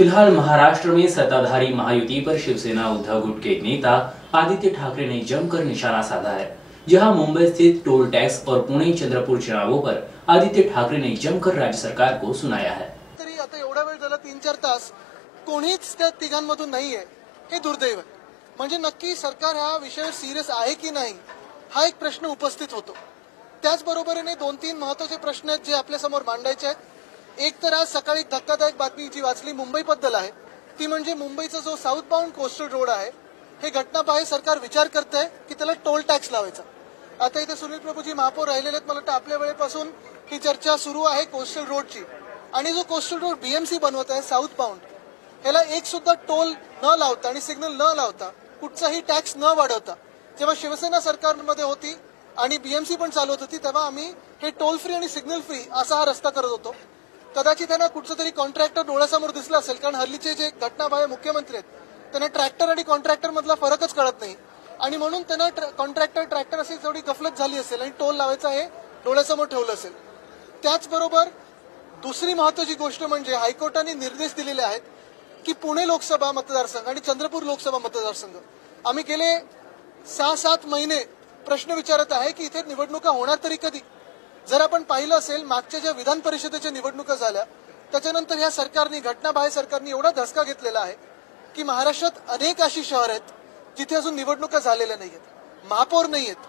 फिलहाल महाराष्ट्र में सत्ताधारी महायुति पर शिवसेना उद्धव गुट के नेता आदित्य ठाकरे ने जमकर निशाना साधा है। जहां मुंबई स्थित टोल टैक्स और पुणे चंद्रपूर चुनावों पर आदित्य ठाकरे ने जमकर राज्य सरकार को सुनाया है। तरी आता एवढा वेळ झाला 3-4 तास कोणीच त्या तिघांमधून नाहीये, हे दुर्दैव आहे। म्हणजे नक्की सरकार हा विषय सिरियस आहे की नाही हा एक प्रश्न उपस्थित होतो। त्याचबरोबरीने 2-3 महत्त्वाचे प्रश्न आहेत जे आपल्या समोर मांडायचे आहेत। एक तर आज सकाळी धक्कादायक बातमी जी वाचली मुंबईबद्दल आहे, ती म्हणजे मुंबईचा जो साऊथ बाउंड कोस्टल रोड आहे हे घटनाबाह्य सरकार विचार करते की त्याला टोल टॅक्स लावायचा। आता इथे सुनील प्रभूजी महापौर राहिलेले आहेत, मला वाटतं आपल्या वेळेपासून ही चर्चा सुरू आहे कोस्टल रोडची। आणि जो कोस्टल रोड बीएमसी बनवत आहे साऊथ बाउंड, ह्याला एक सुद्धा टोल न लावता आणि सिग्नल न लावता कुठचाही टॅक्स न वाढवता जेव्हा शिवसेना सरकारमध्ये होती आणि बीएमसी पण चालवत होती तेव्हा आम्ही हे टोल फ्री आणि सिग्नल फ्री असा हा रस्ता करत होतो। कदाचित त्यांना कुठचा तरी कॉन्ट्रॅक्टर डोळ्यासमोर दिसला असेल, कारण हल्लीचे जे घटनाबाह्य मुख्यमंत्री आहेत त्यांना ट्रॅक्टर आणि कॉन्ट्रॅक्टर मधला फरकच कळत नाही आणि म्हणून त्यांना ट्रॅक्टर अशी थोडी गफलत झाली असेल आणि टोल लावायचा हे डोळ्यासमोर ठेवलं असेल। त्याचबरोबर दुसरी महत्त्वाची गोष्ट म्हणजे हायकोर्टाने निर्देश दिलेले आहेत की पुणे लोकसभा मतदारसंघ आणि चंद्रपूर लोकसभा मतदारसंघ आम्ही गेले 6-7 महिने प्रश्न विचारत आहे की इथे निवडणुका होणार तरी कधी। जर आपण पाहिलं असेल मागच्या ज्या विधान परिषदेच्या निवडणुका झाल्या त्याच्यानंतर या सरकारने घटनाबाह्य सरकारने एवढा धसका घेतलेला आहे की महाराष्ट्रात अनेक अशी शहर आहेत जिथे अजून निवडणुका झालेल्या नाहीयेत, महापौर नाहीयेत,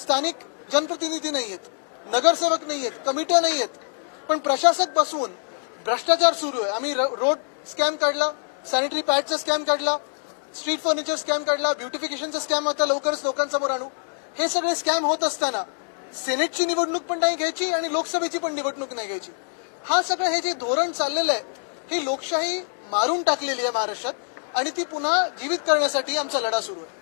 स्थानिक जनप्रतिनिधी नाहीयेत, नगरसेवक नाहीयेत, कमिट्या नाहीयेत, पण प्रशासक बसवून भ्रष्टाचार सुरू आहे। आम्ही रोड स्कॅम काढला, सॅनिटरी पॅडचा स्कॅम काढला, स्ट्रीट फर्निचर स्कॅम काढला, ब्युटिफिकेशनचा स्कॅम आता लवकरच लोकांसमोर आणू। हे सगळे स्कॅम होत असताना सेनेटची निवडणूक पण नाही घ्यायची आणि लोकसभेची पण निवडणूक नाही घ्यायची। हा सगळं हे जे धोरण चाललेलं आहे ही लोकशाही मारून टाकलेली आहे महाराष्ट्रात आणि ती पुन्हा जीवित करण्यासाठी आमचा लढा सुरू आहे।